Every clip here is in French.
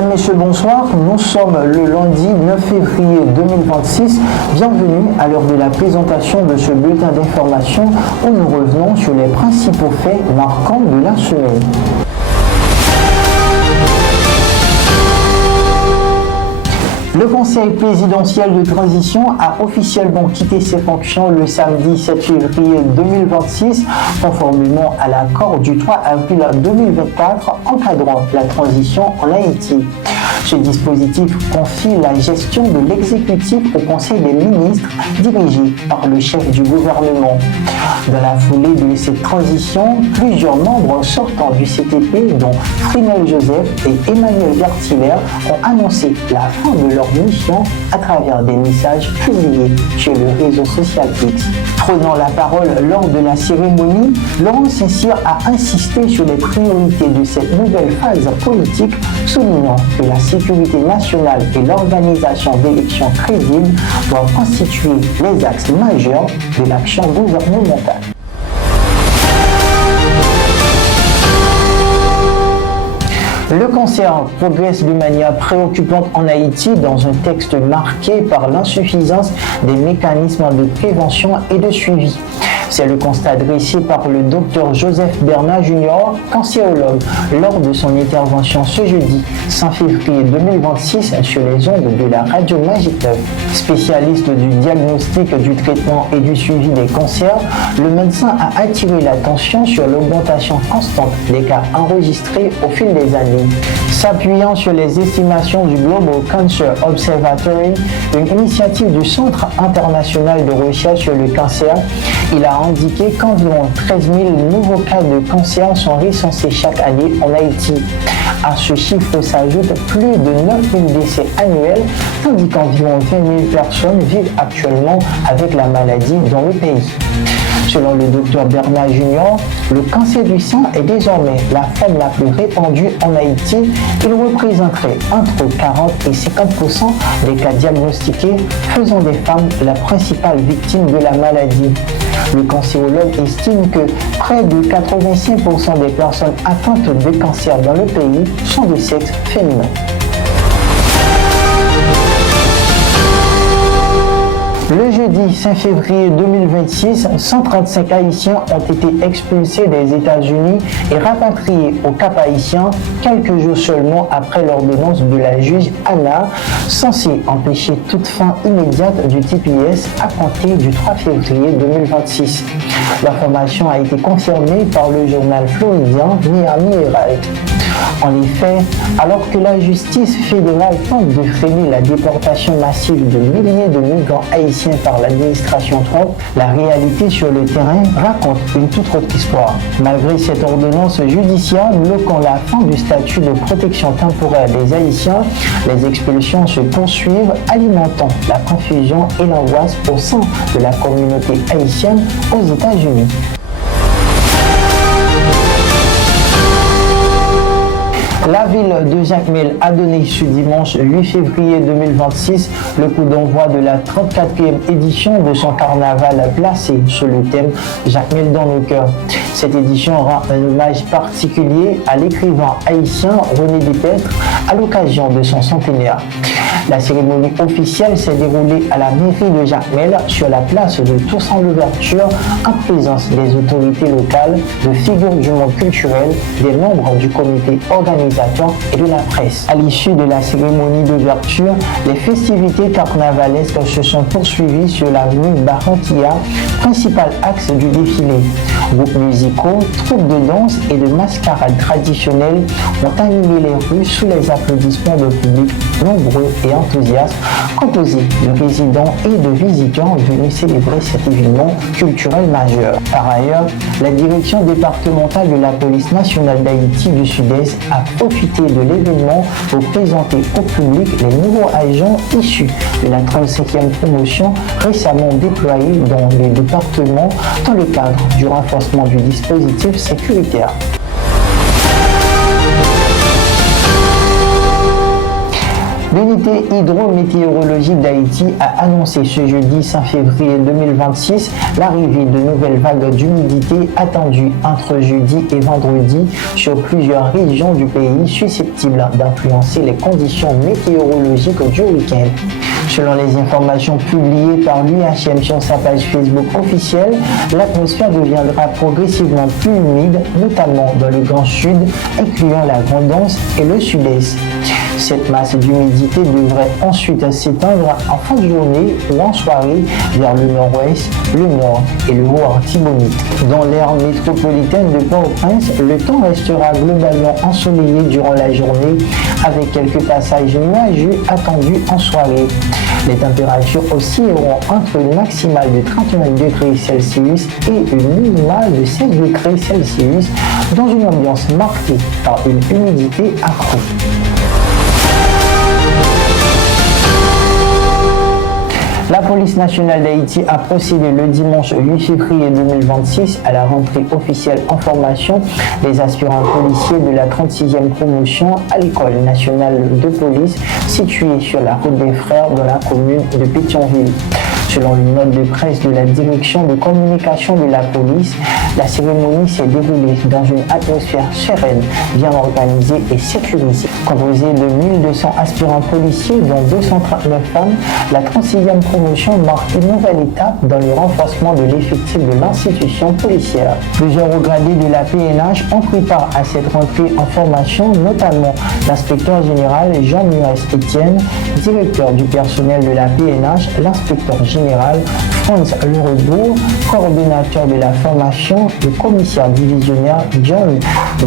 Mesdames, Messieurs, bonsoir. Nous sommes le lundi 9 février 2026. Bienvenue à l'heure de la présentation de ce bulletin d'information où nous revenons sur les principaux faits marquants de la semaine. Le Conseil présidentiel de transition a officiellement quitté ses fonctions le samedi 7 février 2026, conformément à l'accord du 3 avril 2024 encadrant la transition en Haïti. Ce dispositif confie la gestion de l'exécutif au Conseil des ministres dirigé par le chef du gouvernement. Dans la foulée de cette transition, plusieurs membres sortants du CTP, dont Frinel Joseph et Emmanuel Vertiller, ont annoncé la fin de leur mission à travers des messages publiés sur le réseau social X. Prenant la parole lors de la cérémonie, Laurent Saint-Cyr a insisté sur les priorités de cette nouvelle phase politique, soulignant que la sécurité nationale et l'organisation d'élections crédibles doivent constituer les axes majeurs de l'action gouvernementale. Le cancer progresse de manière préoccupante en Haïti dans un texte marqué par l'insuffisance des mécanismes de prévention et de suivi. C'est le constat dressé par le Dr Joseph Bernard Jr., cancérologue, lors de son intervention ce jeudi 5 février 2026 sur les ondes de la radio Magique 9. Spécialiste du diagnostic, du traitement et du suivi des cancers, le médecin a attiré l'attention sur l'augmentation constante des cas enregistrés au fil des années. S'appuyant sur les estimations du Global Cancer Observatory, une initiative du Centre international de recherche sur le cancer, il a indiqué qu'environ 13 000 nouveaux cas de cancer sont recensés chaque année en Haïti. À ce chiffre s'ajoutent plus de 9 000 décès annuels, tandis qu'environ 20 000 personnes vivent actuellement avec la maladie dans le pays. Selon le Dr Bernard Jr., le cancer du sein est désormais la forme la plus répandue en Haïti. Il représenterait entre 40 et 50% des cas diagnostiqués, faisant des femmes la principale victime de la maladie. Le cancérologue estime que près de 85% des personnes atteintes de cancer dans le pays sont de sexe féminin. Le jeudi 5 février 2026, 135 Haïtiens ont été expulsés des États-Unis et rapatriés au Cap Haïtien quelques jours seulement après l'ordonnance de la juge Anna, censée empêcher toute fin immédiate du TPS à compter du 3 février 2026. L'information a été confirmée par le journal floridien Miami Herald. En effet, alors que la justice fédérale tente de freiner la déportation massive de milliers de migrants haïtiens par l'administration Trump, la réalité sur le terrain raconte une toute autre histoire. Malgré cette ordonnance judiciaire bloquant la fin du statut de protection temporaire des Haïtiens, les expulsions se poursuivent, alimentant la confusion et l'angoisse au sein de la communauté haïtienne aux États-Unis. La ville de Jacmel a donné ce dimanche 8 février 2026 le coup d'envoi de la 34e édition de son carnaval placé sous le thème Jacmel dans nos cœurs. Cette édition rend un hommage particulier à l'écrivain haïtien René Despetres à l'occasion de son centenaire. La cérémonie officielle s'est déroulée à la mairie de Jacmel sur la place de Toussaint Louverture en présence des autorités locales, de figures du monde culturel, des membres du comité organisateur et de la presse. À l'issue de la cérémonie d'ouverture, les festivités carnavalesques se sont poursuivies sur l'avenue Barranquilla, principal axe du défilé. Groupes musicaux, troupes de danse et de mascarades traditionnelles ont animé les rues sous les applaudissements de public nombreux et enthousiastes, composés de résidents et de visiteurs venus célébrer cet événement culturel majeur. Par ailleurs, la direction départementale de la police nationale d'Haïti du Sud-Est a profité de l'événement pour présenter au public les nouveaux agents issus de la 35e promotion récemment déployée dans les départements dans le cadre du renforcement du dispositif sécuritaire. L'unité hydrométéorologique d'Haïti a annoncé ce jeudi 5 février 2026 l'arrivée de nouvelles vagues d'humidité attendues entre jeudi et vendredi sur plusieurs régions du pays susceptibles d'influencer les conditions météorologiques du week-end. Selon les informations publiées par l'UHM sur sa page Facebook officielle, l'atmosphère deviendra progressivement plus humide, notamment dans le Grand Sud, incluant la Grande Anse et le Sud-Est. Cette masse d'humidité devrait ensuite s'étendre en fin de journée ou en soirée vers le nord-ouest, le nord et le Haut-Artibonite. Dans l'aire métropolitaine de Port-au-Prince, le temps restera globalement ensoleillé durant la journée avec quelques passages nuageux attendus en soirée. Les températures oscilleront entre une maximale de 31 degrés Celsius et une minimale de 7 degrés Celsius dans une ambiance marquée par une humidité accrue. La police nationale d'Haïti a procédé le dimanche 8 février 2026 à la rentrée officielle en formation des aspirants policiers de la 36e promotion à l'école nationale de police située sur la route des Frères dans la commune de Pétionville. Selon une note de presse de la direction de communication de la police, la cérémonie s'est déroulée dans une atmosphère sereine, bien organisée et sécurisée. Composée de 1200 aspirants policiers, dont 239 femmes, la 36e promotion marque une nouvelle étape dans le renforcement de l'effectif de l'institution policière. Plusieurs hauts gradés de la PNH ont pris part à cette rentrée en formation, notamment l'inspecteur général Jean Mures Etienne, directeur du personnel de la PNH, l'inspecteur général Franz Lerebourg, coordonnateur de la formation, le commissaire divisionnaire John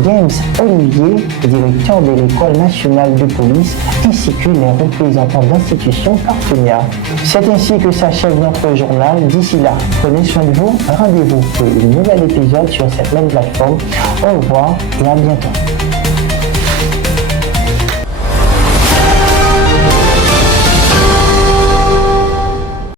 James Olivier, directeur de l'École nationale de police, ainsi que les représentants d'institutions partenaires. C'est ainsi que s'achève notre journal. D'ici là, prenez soin de vous. Rendez-vous pour un nouvel épisode sur cette même plateforme. Au revoir et à bientôt.